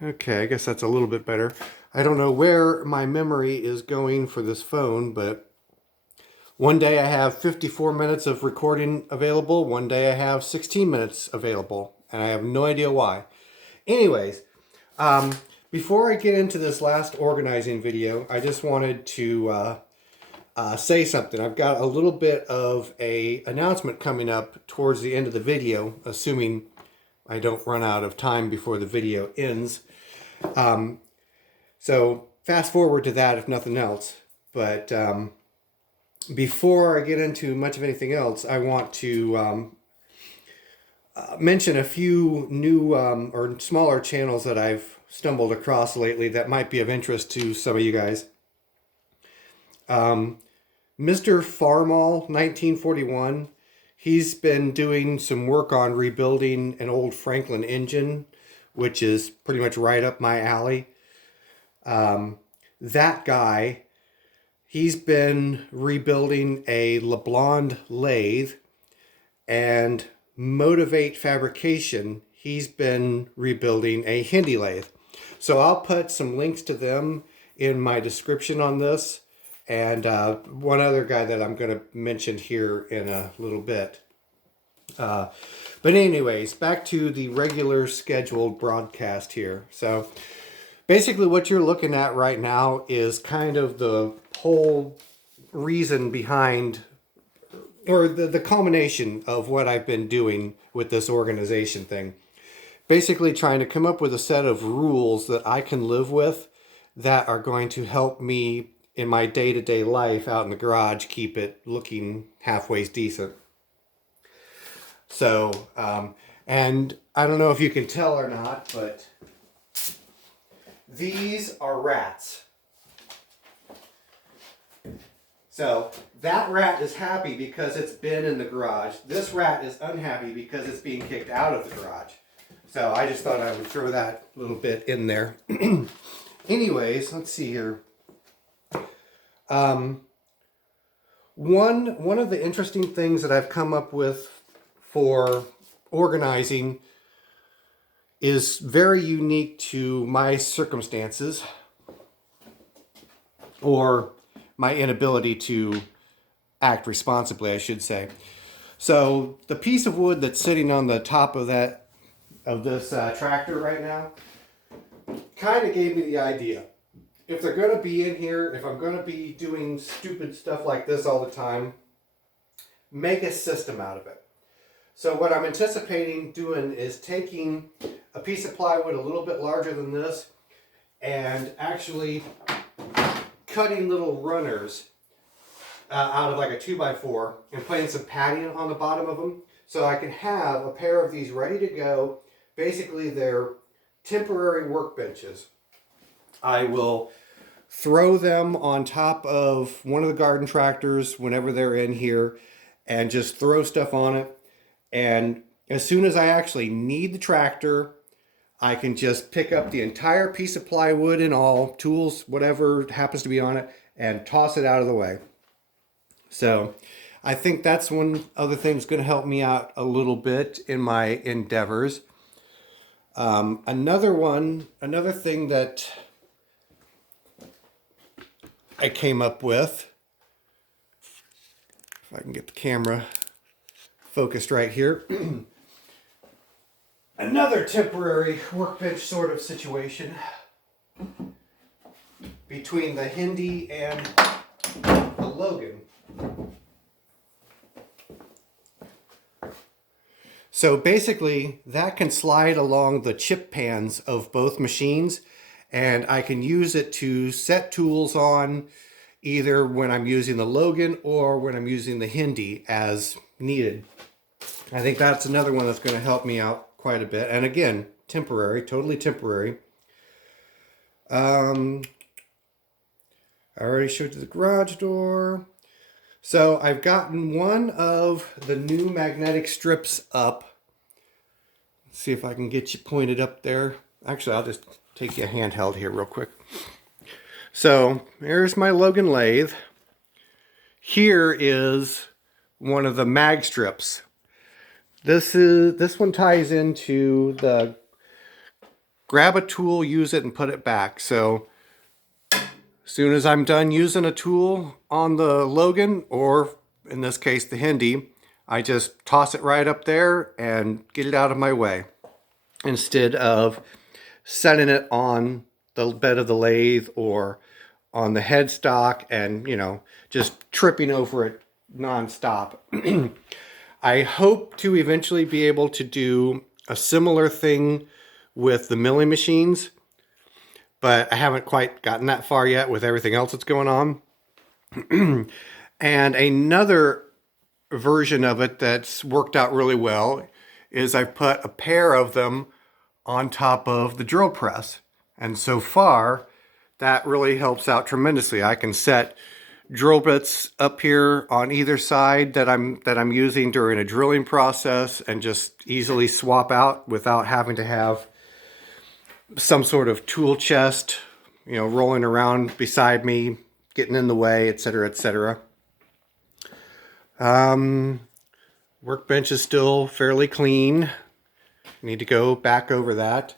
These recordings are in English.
Okay, I guess that's a little bit better. I don't know where my memory is going for this phone, but one day I have 54 minutes of recording available, one day I have 16 minutes available, and I have no idea why. Anyways, um, before I get into this last organizing video, I just wanted to say something. I've got a little bit of a announcement coming up towards the end of the video, assuming I don't run out of time before the video ends. So fast forward to that if nothing else. But before I get into much of anything else, I want to mention a few new or smaller channels that I've stumbled across lately that might be of interest to some of you guys. Mr. Farmall 1941, he's been doing some work on rebuilding an old Franklin engine, which is pretty much right up my alley. That guy, he's been rebuilding a LeBlond lathe, and Motivate Fabrication, he's been rebuilding a Hindi lathe. So I'll put some links to them in my description on this, and one other guy that I'm going to mention here in a little bit. But anyways, back to the regular scheduled broadcast here. So basically what you're looking at right now is kind of the whole reason behind, or the culmination of what I've been doing with this organization thing. Basically trying to come up with a set of rules that I can live with that are going to help me in my day-to-day life out in the garage keep it looking halfway decent. So, and I don't know if you can tell or not, but these are rats. So that rat is happy because it's been in the garage. This rat is unhappy because it's being kicked out of the garage. So I just thought I would throw that little bit in there. Anyways, let's see here. One of the interesting things that I've come up with for organizing is very unique to my circumstances, or my inability to act responsibly, I should say. So the piece of wood that's sitting on the top of this tractor right now kind of gave me the idea. If they're going to be in here, if I'm going to be doing stupid stuff like this all the time, make a system out of it. So what I'm anticipating doing is taking a piece of plywood a little bit larger than this and actually cutting little runners out of like a 2x4 and putting some padding on the bottom of them, so I can have a pair of these ready to go. Basically, they're temporary workbenches. I will throw them on top of one of the garden tractors whenever they're in here and just throw stuff on it. And as soon as I actually need the tractor, I can just pick up the entire piece of plywood and all, tools, whatever happens to be on it, and toss it out of the way. So I think that's one other thing that's going to help me out a little bit in my endeavors. Another thing that I came up with, if I can get the camera focused right here, another temporary workbench sort of situation between the Hindi and the Logan. So basically that can slide along the chip pans of both machines, and I can use it to set tools on either when I'm using the Logan or when I'm using the Hindi as needed. I think that's another one that's going to help me out quite a bit. And again, temporary, totally temporary. I already showed you the garage door. So I've gotten one of the new magnetic strips up. Let's see if I can get you pointed up there. Actually, I'll just take you a handheld here real quick. So here's my Logan lathe. Here is one of the mag strips. This one ties into the grab a tool, use it, and put it back. So as soon as I'm done using a tool on the Logan, or in this case the Hindi, I just toss it right up there and get it out of my way, instead of setting it on the bed of the lathe or on the headstock and, you know, just tripping over it nonstop. I hope to eventually be able to do a similar thing with the milling machines, but I haven't quite gotten that far yet with everything else that's going on. And another version of it that's worked out really well is I've put a pair of them on top of the drill press. And so far, that really helps out tremendously. I can set drill bits up here on either side that I'm using during a drilling process and just easily swap out without having to have some sort of tool chest, you know, rolling around beside me, getting in the way, etc., etc. Workbench is still fairly clean. Need to go back over that.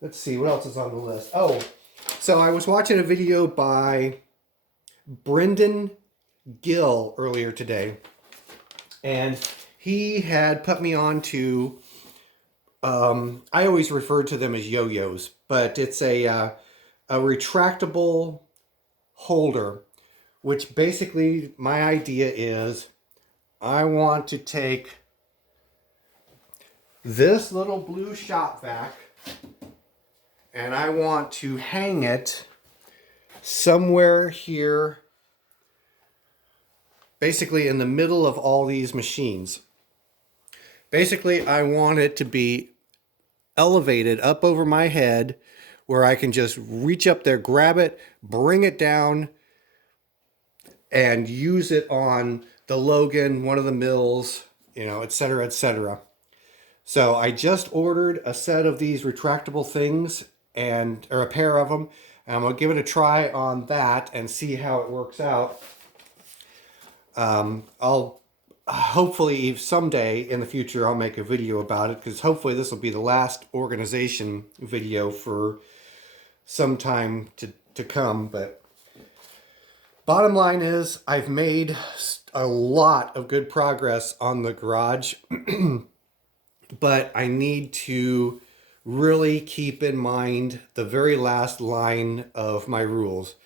Let's see, what else is on the list? Oh, so I was watching a video by Brendan Gill earlier today, and he had put me on to, I always refer to them as yo-yos, but it's a retractable holder, which basically my idea is I want to take this little blue shop vac and I want to hang it somewhere here, basically in the middle of all these machines. Basically, I want it to be elevated up over my head where I can just reach up there, grab it, bring it down, and use it on the Logan, one of the mills, you know, etc., etc. So I just ordered a set of these retractable things, or a pair of them, and I'm going to give it a try on that and see how it works out. I'll hopefully someday in the future I'll make a video about it, because hopefully this will be the last organization video for some time to come. But bottom line is I've made a lot of good progress on the garage, but I need to really keep in mind the very last line of my rules.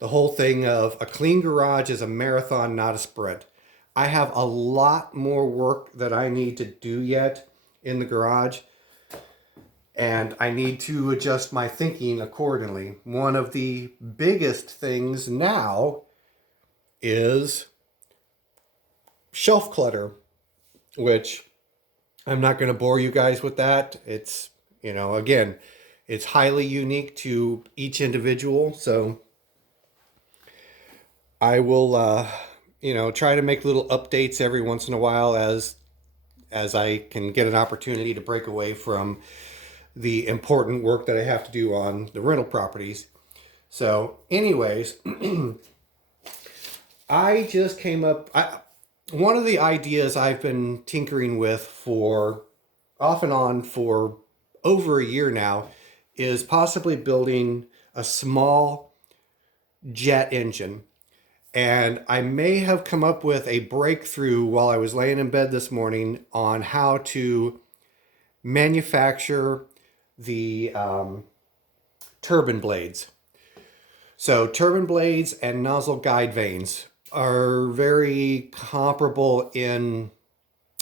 The whole thing of a clean garage is a marathon, not a sprint. I have a lot more work that I need to do yet in the garage, and I need to adjust my thinking accordingly. One of the biggest things now is shelf clutter, which I'm not going to bore you guys with that. It's, you know, again, it's highly unique to each individual. So I will, you know, try to make little updates every once in a while as I can get an opportunity to break away from the important work that I have to do on the rental properties. So anyways, I just came up, one of the ideas I've been tinkering with for off and on for over a year now is possibly building a small jet engine. And I may have come up with a breakthrough while I was laying in bed this morning on how to manufacture the turbine blades. So turbine blades and nozzle guide vanes are very comparable in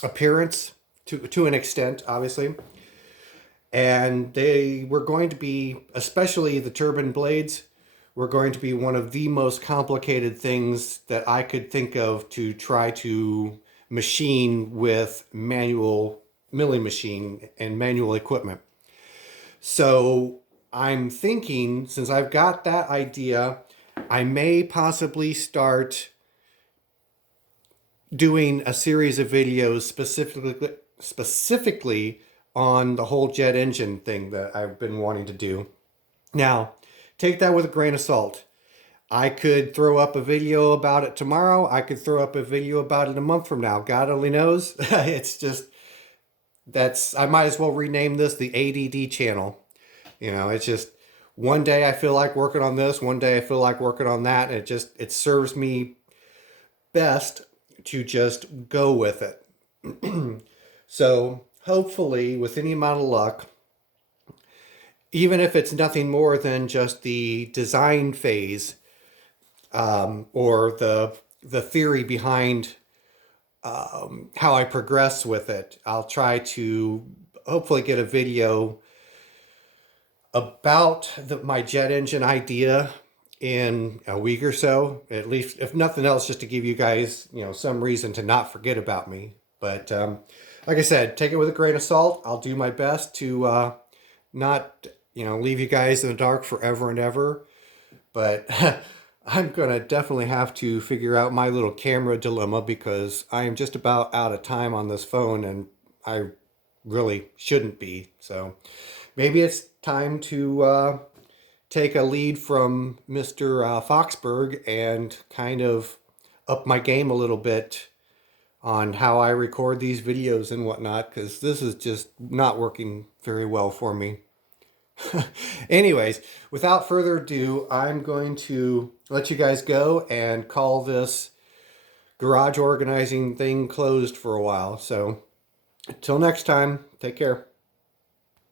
appearance to an extent, obviously. And they were going to be, especially the turbine blades, were going to be one of the most complicated things that I could think of to try to machine with manual milling machine and manual equipment. So I'm thinking, since I've got that idea, I may possibly start doing a series of videos specifically on the whole jet engine thing that I've been wanting to do. Now, take that with a grain of salt. I could throw up a video about it tomorrow. I could throw up a video about it a month from now. God only knows. It's just, I might as well rename this the ADD channel. You know, it's just one day I feel like working on this, one day I feel like working on that, and it serves me best to just go with it. So hopefully, with any amount of luck, even if it's nothing more than just the design phase, or the theory behind how I progress with it, I'll try to hopefully get a video about my jet engine idea in a week or so, at least, if nothing else, just to give you guys, some reason to not forget about me. But like I said, take it with a grain of salt. I'll do my best to not, leave you guys in the dark forever and ever. But I'm going to definitely have to figure out my little camera dilemma, because I am just about out of time on this phone, and I really shouldn't be. So maybe it's time to take a lead from Mr. Foxberg and kind of up my game a little bit on how I record these videos and whatnot, because this is just not working very well for me. Anyways, without further ado, I'm going to let you guys go and call this garage organizing thing closed for a while. So until next time, take care.